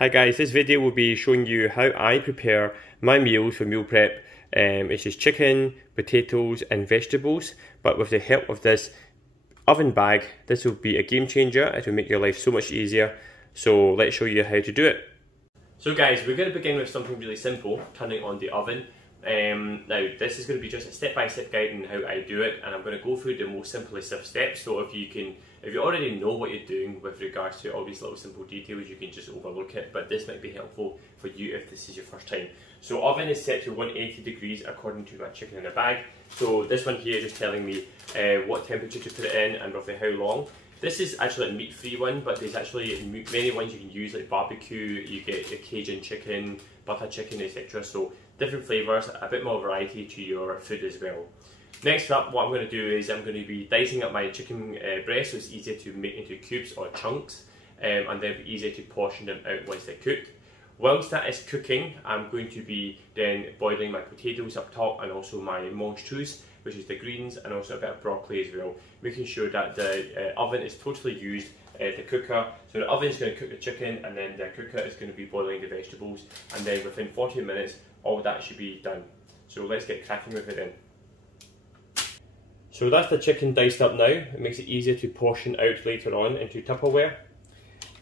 Hi guys, this video will be showing you how I prepare my meals for meal prep. It's just chicken, potatoes and vegetables, but with the help of this oven bag, this will be a game changer. It will make your life so much easier. So let's show you how to do it. So guys, we're going to begin with something really simple, turning on the oven. Now this is going to be just a step-by-step guide on how I do it, and I'm going to go through the most simplest of steps. So if you already know what you're doing with regards to all these little simple details, you can just overlook it, but this might be helpful for you if this is your first time. So oven is set to 180 degrees according to my chicken in a bag. So this one here is just telling me what temperature to put it in and roughly how long. This is actually a meat-free one, but there's actually many ones you can use, like barbecue, you get your Cajun chicken, butter chicken, etc. So different flavours, a bit more variety to your food as well. Next up, what I'm going to do is I'm going to be dicing up my chicken breast so it's easier to make into cubes or chunks, and then be easier to portion them out once they're cooked. Whilst that is cooking, I'm going to be then boiling my potatoes up top and also my mange tous, which is the greens, and also a bit of broccoli as well, making sure that the oven is totally used, the cooker. So the oven is going to cook the chicken, and then the cooker is going to be boiling the vegetables, and then within 40 minutes all that should be done. So let's get cracking with it then. So that's the chicken diced up now. It makes it easier to portion out later on into Tupperware.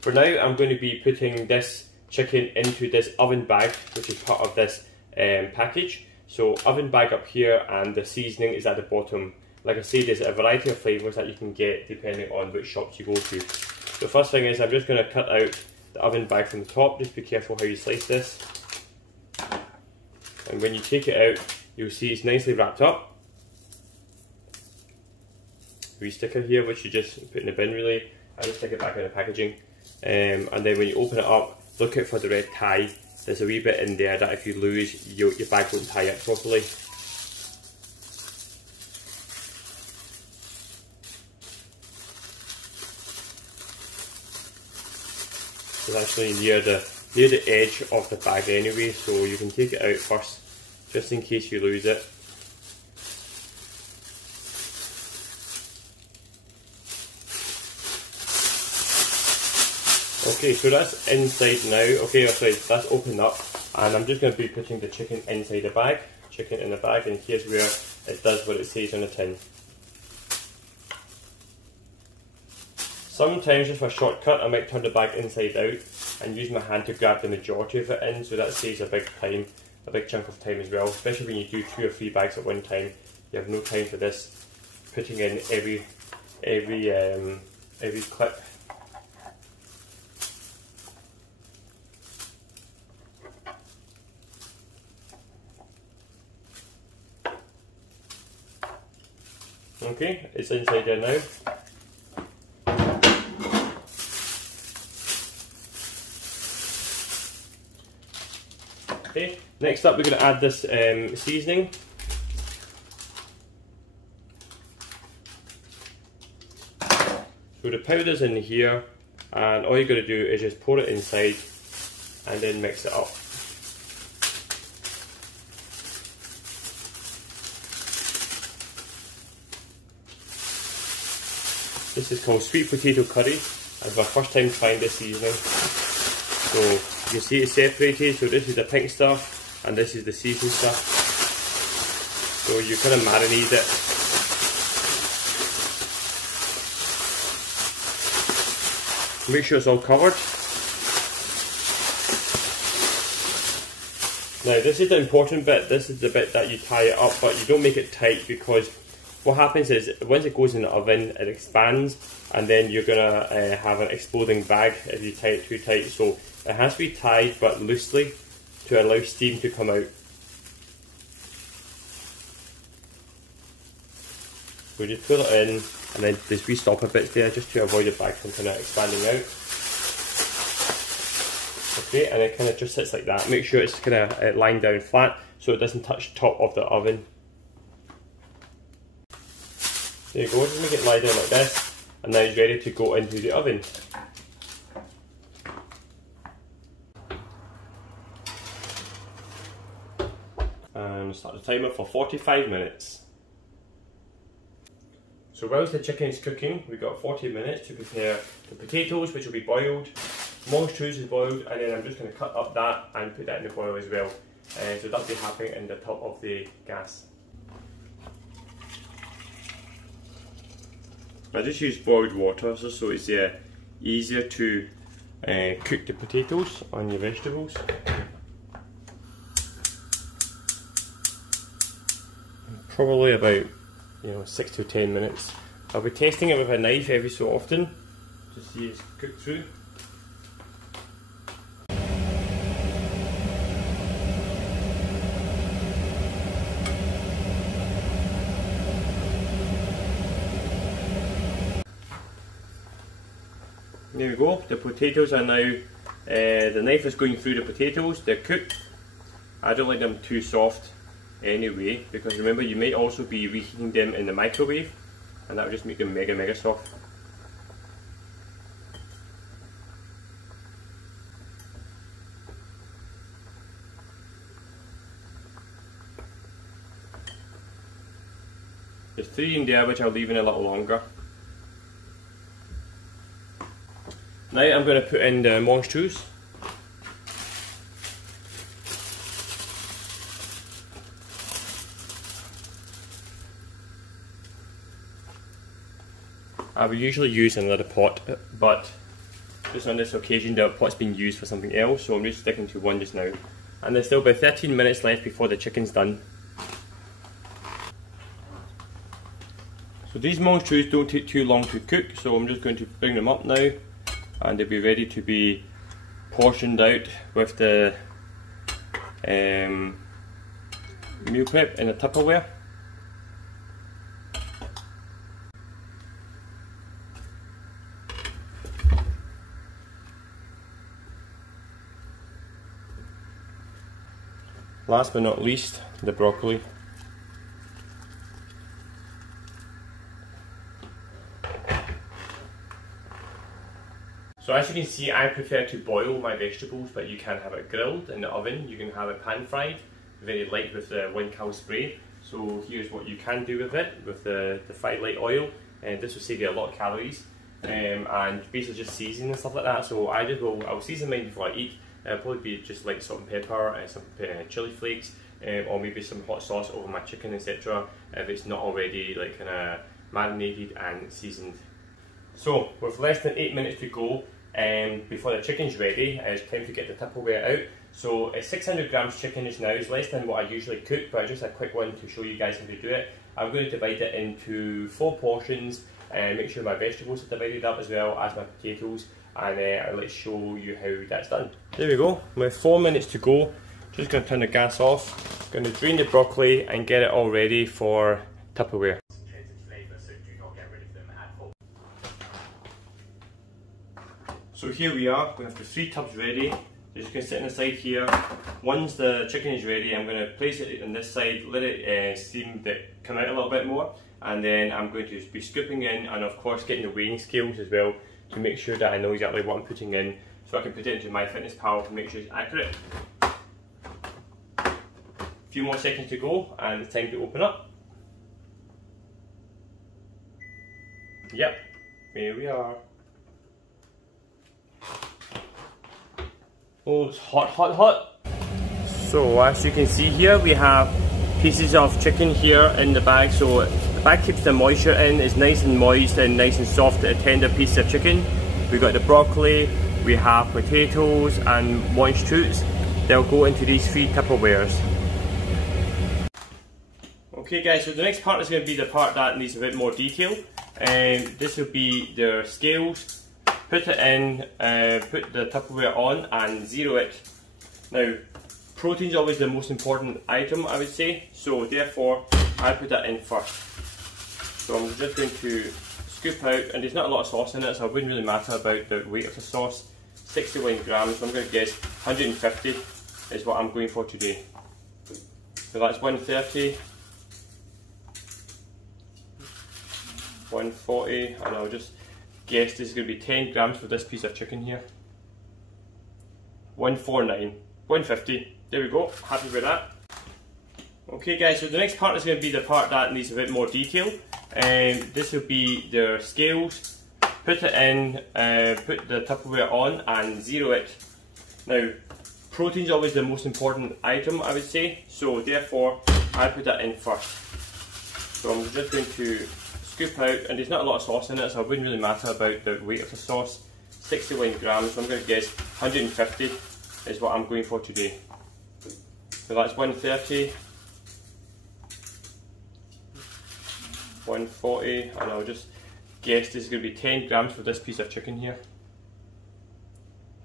For now, I'm going to be putting this chicken into this oven bag, which is part of this package. So oven bag up here, and the seasoning is at the bottom. Like I say, there's a variety of flavours that you can get depending on which shops you go to. The first thing is I'm just going to cut out the oven bag from the top. Just be careful how you slice this. And when you take it out, you'll see it's nicely wrapped up. Wee sticker here, which you just put in the bin really. I just stick it back in the packaging. And then when you open it up, look out for the red tie. There's a wee bit in there that if you lose, your bag won't tie up properly. It's actually near the edge of the bag anyway, so you can take it out first, just in case you lose it. Okay, so that's inside now. Okay, sorry, that's opened up, and I'm just going to be putting the chicken inside the bag, chicken in the bag, and here's where it does what it says on the tin. Sometimes, just for a shortcut, I might turn the bag inside out and use my hand to grab the majority of it in, so that saves a big chunk of time as well, especially when you do 2 or 3 bags at one time. You have no time for this, putting in every clip. Okay, it's inside there now. Okay, next up we're going to add this seasoning. So the powder's in here, and all you're going to do is just pour it inside and then mix it up. This is called sweet potato curry. It's my first time trying this seasoning. So you can see it's separated, so this is the pink stuff and this is the seasoned stuff. So you kind of marinate it. Make sure it's all covered. Now this is the important bit, this is the bit that you tie it up, but you don't make it tight, because what happens is once it goes in the oven, it expands, and then you're going to have an exploding bag if you tie it too tight. So it has to be tied but loosely to allow steam to come out. So just pull it in, and then there's wee stopper bits there just to avoid the bag from kind of expanding out. Okay, and it kind of just sits like that. Make sure it's kind of lying down flat so it doesn't touch the top of the oven. There you go, just make it lie down like this, and now it's ready to go into the oven. And start the timer for 45 minutes. So whilst the chicken is cooking, we've got 40 minutes to prepare the potatoes, which will be boiled. mongoose is boiled, and then I'm just going to cut up that and put that in the boil as well. So that'll be happening in the top of the gas. I just use boiled water so it's easier to cook the potatoes on your vegetables. Probably about 6 to 10 minutes. I'll be testing it with a knife every so often to see it's cooked through. There we go, the potatoes are now, the knife is going through the potatoes, they're cooked. I don't like them too soft anyway, because remember you might also be reheating them in the microwave, and that will just make them mega soft. There's 3 in there which I'll leave in a little longer. Now I'm going to put in the mongoose. I would usually use another pot, but just on this occasion the pot's been used for something else, so I'm just sticking to one just now. And there's still about 13 minutes left before the chicken's done. So these mongoose don't take too long to cook, so I'm just going to bring them up now, and they'll be ready to be portioned out with the meal prep in a Tupperware. Last but not least, the broccoli. So as you can see, I prefer to boil my vegetables, but you can have it grilled in the oven, you can have it pan fried, very light with the 1 cal spray. So here's what you can do with it, with the fried light oil, and this will save you a lot of calories, and basically just seasoning and stuff like that. So I'll season mine before I eat. It'll probably be just like salt and pepper and some chili flakes, or maybe some hot sauce over my chicken, etc. if it's not already like kind of marinated and seasoned. So with less than 8 minutes to go, before the chicken's ready, it's time to get the Tupperware out. So it's 600 grams chicken just now. It's less than what I usually cook, but just a quick one to show you guys how to do it. I'm going to divide it into 4 portions and make sure my vegetables are divided up as well as my potatoes, and let's show you how that's done. There we go, with 4 minutes to go, just going to turn the gas off, going to drain the broccoli and get it all ready for Tupperware. So here we are, we have the 3 tubs ready. They're just going to sit on the side here. Once the chicken is ready, I'm going to place it on this side, let it steam come out a little bit more, and then I'm going to be scooping in, and of course getting the weighing scales as well to make sure that I know exactly what I'm putting in, so I can put it into MyFitnessPal to make sure it's accurate. A few more seconds to go and it's time to open up. Yep, here we are. Oh, it's hot. So as you can see here, we have pieces of chicken here in the bag. So the bag keeps the moisture in, it's nice and moist and nice and soft, a tender piece of chicken. We've got the broccoli, we have potatoes and mongoose. They'll go into these 3 Tupperwares. Okay guys, so the next part is going to be the part that needs a bit more detail. This will be the scales. Put it in, put the Tupperware on and zero it. Now, protein is always the most important item, I would say, so therefore I put that in first. So I'm just going to scoop out, and there's not a lot of sauce in it, so it wouldn't really matter about the weight of the sauce. 61 grams, so I'm going to guess 150 is what I'm going for today. So that's 130, 140, and I'll just guess this is going to be 10 grams for this piece of chicken here. 149, 150, there we go, happy with that. Okay guys, so the next part is going to be the part that needs a bit more detail. This will be the scales. put it in, put the Tupperware on and zero it. Now, protein's always the most important item, I would say, so therefore I put that in first. So I'm just going to scoop out, and there's not a lot of sauce in it, so it wouldn't really matter about the weight of the sauce. 61 grams, so I'm going to guess 150 is what I'm going for today. So that's 130, 140, and I'll just guess this is going to be 10 grams for this piece of chicken here.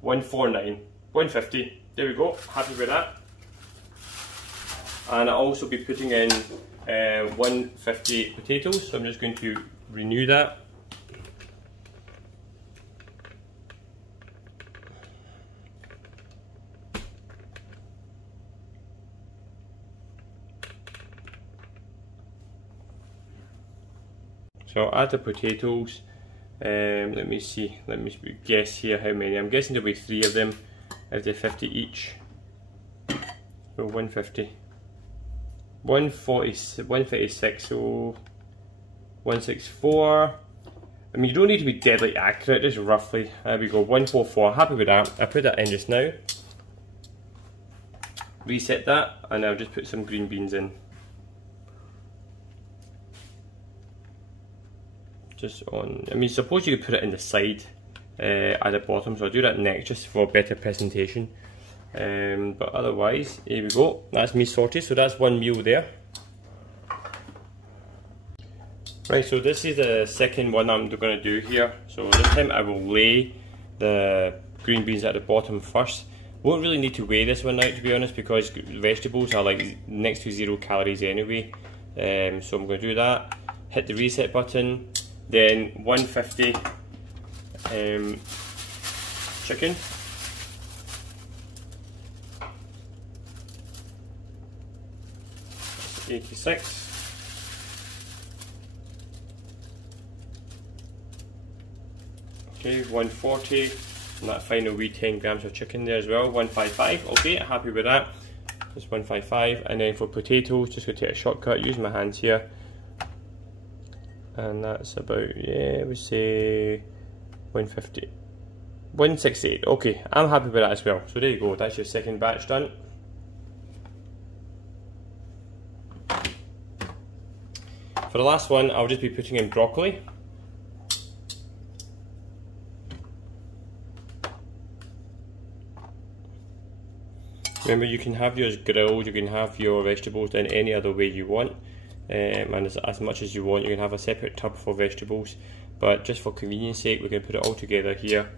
149, 150, there we go, happy with that. And I'll also be putting in 150 potatoes, so I'm just going to renew that. So I'll add the potatoes. Let me see, let me guess here how many. I'm guessing there'll be 3 of them if they're 50 each. So 150. 156, so 164. I mean, you don't need to be deadly accurate, just roughly. There we go, 144. Happy with that. I put that in just now. Reset that, and I'll just put some green beans in. Just on, I mean, suppose you could put it in the side at the bottom, so I'll do that next just for better presentation. But otherwise, here we go, that's me sorted, so that's one meal there. Right, so this is the second one I'm going to do here. So this time I will lay the green beans at the bottom first. Won't really need to weigh this one out, to be honest, because vegetables are like next to 0 calories anyway. So I'm going to do that, hit the reset button, then 150 chicken. That's 86. Okay, 140, and that final wee 10 grams of chicken there as well, 155. Okay, happy with that. Just 155, and then for potatoes, just going to take a shortcut, use my hands here. And that's about, yeah, we say 150, 168. Okay, I'm happy with that as well. So there you go, that's your second batch done. For the last one, I'll just be putting in broccoli. Remember, you can have yours grilled, you can have your vegetables in any other way you want. And as much as you want, you can have a separate tub for vegetables, but just for convenience sake, we're going to put it all together here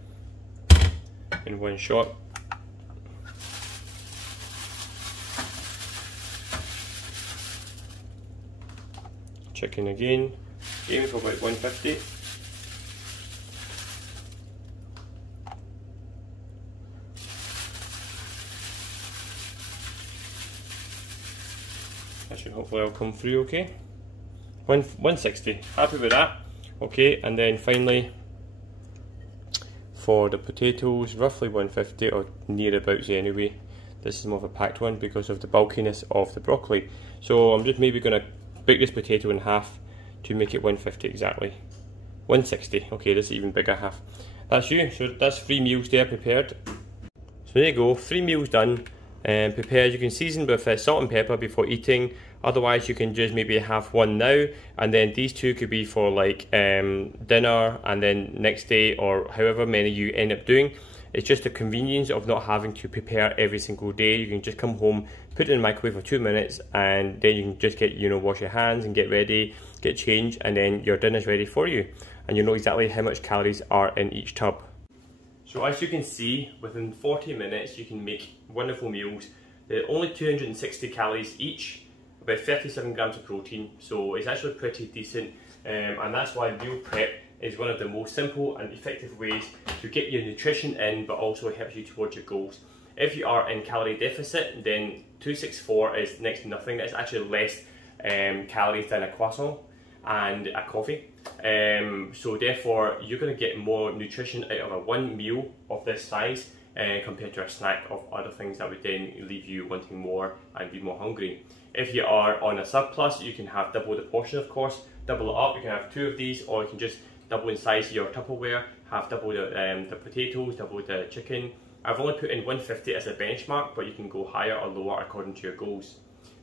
in one shot. Chicken again, aiming for about 150. That should hopefully all come through okay. 160, happy with that. Okay, and then finally for the potatoes, roughly 150 or near abouts anyway. This is more of a packed one because of the bulkiness of the broccoli. So I'm just maybe going to break this potato in half to make it 150 exactly. 160, okay, this is even bigger half. That's you, so that's 3 meals there prepared. So there you go, 3 meals done and prepared. You can season with salt and pepper before eating. Otherwise you can just maybe have one now, and then these 2 could be for like dinner and then next day, or however many you end up doing. It's just the convenience of not having to prepare every single day. You can just come home, put it in the microwave for 2 minutes, and then you can just get, you know, wash your hands and get ready, get changed, and then your dinner's ready for you. And you know exactly how much calories are in each tub. So as you can see, within 40 minutes you can make wonderful meals. They're only 260 calories each, about 37 grams of protein, so it's actually pretty decent, and that's why meal prep is one of the most simple and effective ways to get your nutrition in, but also helps you towards your goals. If you are in calorie deficit, then 264 is next to nothing. That's actually less calories than a croissant and a coffee. So therefore, you're going to get more nutrition out of a one meal of this size compared to a snack of other things that would then leave you wanting more and be more hungry. If you are on a surplus, you can have double the portion, of course, double it up. You can have 2 of these, or you can just double in size of your Tupperware, have double the potatoes, double the chicken. I've only put in 150 as a benchmark, but you can go higher or lower according to your goals.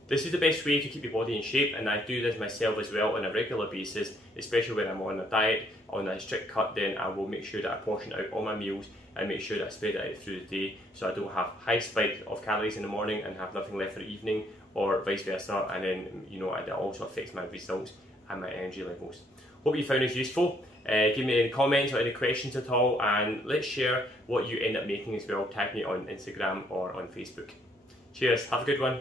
This is the best way to keep your body in shape, and I do this myself as well on a regular basis, especially when I'm on a diet, on a strict cut. Then I will make sure that I portion out all my meals and make sure that I spread it out through the day, so I don't have high spike of calories in the morning and have nothing left for the evening, or vice versa, and then it also affects my results and my energy levels. Hope you found this useful. Give me any comments or any questions at all, and let's share what you end up making as well. Tag me on Instagram or on Facebook. Cheers, have a good one.